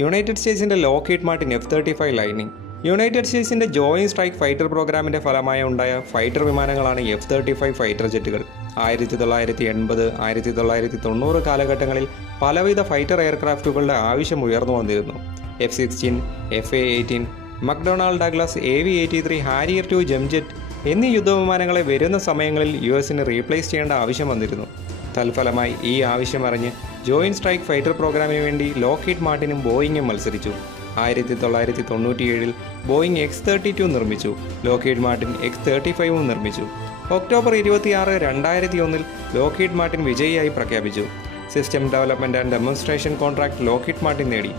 United സ്റ്റേറ്റ്സിൻ്റെ Lockheed Martin F-35 lightning. United സ്റ്റേറ്റ്സിൻ്റെ joint strike fighter പ്രോഗ്രാമിൻ്റെ ഫലമായി ഉണ്ടായ ഫൈറ്റർ വിമാനങ്ങളാണ് F-35 ഫൈറ്റർ ജെറ്റുകൾ. 1980, 1990 കാലഘട്ടങ്ങളിൽ പലവിധ ഫൈറ്റർ എയർക്രാഫ്റ്റുകളുടെ ആവശ്യം ഉയർന്നു വന്നിരുന്നു. F-16, FA-18, McDonald Douglas, AV-83, Harrier 2 ജംജെറ്റ് എന്നീ യുദ്ധവിമാനങ്ങളെ വരുന്ന സമയങ്ങളിൽ US-ന് റീപ്ലേസ് ചെയ്യേണ്ട ആവശ്യം വന്നിരുന്നു. തൽഫലമായി ഈ ആവശ്യം അറിഞ്ഞ് ജോയിൻറ്റ് സ്ട്രൈക്ക് ഫൈറ്റർ പ്രോഗ്രാമിന് വേണ്ടി ലോക്ക്ഹീഡ് മാർട്ടിനും ബോയിങ്ങും മത്സരിച്ചു. 1997 ബോയിങ് X-32 നിർമ്മിച്ചു. ലോക്ക്ഹീഡ് മാർട്ടിൻ X-35 നിർമ്മിച്ചു. ഒക്ടോബർ 26, 2001 ലോക്ക്ഹീഡ് മാർട്ടിൻ വിജയിയായി പ്രഖ്യാപിച്ചു. System development and demonstration contract Lockheed Martin നേടി.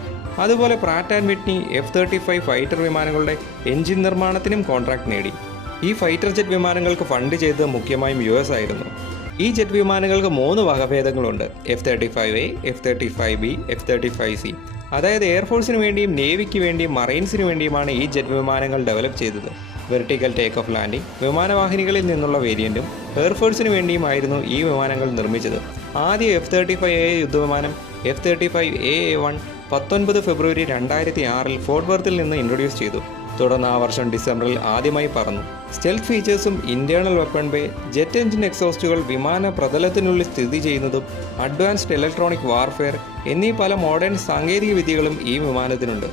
അതുപോലെ പ്രാറ്റ് ആൻഡ് വിറ്റ്നി F-35 ഫൈറ്റർ വിമാനങ്ങളുടെ എഞ്ചിൻ നിർമ്മാണത്തിനും കോൺട്രാക്ട് നേടി. ഈ ഫൈറ്റർ ജെറ്റ് വിമാനങ്ങൾക്ക് ഫണ്ട് ചെയ്തത് മുഖ്യമായും US ആയിരുന്നു. ഈ ജെറ്റ് വിമാനങ്ങൾക്ക് 3 വകഭേദങ്ങളുണ്ട്: F-35A, F-35B, F-35C. അതായത് എയർഫോഴ്സിന് വേണ്ടിയും നേവിക്ക് വേണ്ടിയും മറൈൻസിന് വേണ്ടിയുമാണ് ഈ ജെറ്റ് വിമാനങ്ങൾ ഡെവലപ്പ് ചെയ്തത്. വെർട്ടിക്കൽ ടേക്ക് ഓഫ് ലാൻഡിംഗ് വിമാനവാഹിനികളിൽ നിന്നുള്ള വേരിയൻറ്റും എയർഫോഴ്സിന് വേണ്ടിയുമായിരുന്നു ഈ വിമാനങ്ങൾ നിർമ്മിച്ചത്. ആദ്യ F-35A യുദ്ധവിമാനം F-35AA-1 19 ഫെബ്രുവരി 2006 ഫോർട്ട് വർത്തിൽ നിന്ന് ഇൻട്രൊഡ്യൂസ് ചെയ്തു. തുടർന്ന് ആ വർഷം ഡിസംബറിൽ ആദ്യമായി പറന്നു. സ്റ്റെൽത്ത് ഫീച്ചേഴ്സും internal weapon bay, jet engine എക്സോസ്റ്റുകൾ, വിമാന പ്രതലത്തിനുള്ളിൽ സ്ഥിതി ചെയ്യുന്നതും അഡ്വാൻസ്ഡ് ഇലക്ട്രോണിക് വാർഫെയർ എന്നീ പല മോഡേൺ സാങ്കേതിക വിദ്യകളും ഈ വിമാനത്തിനുണ്ട്.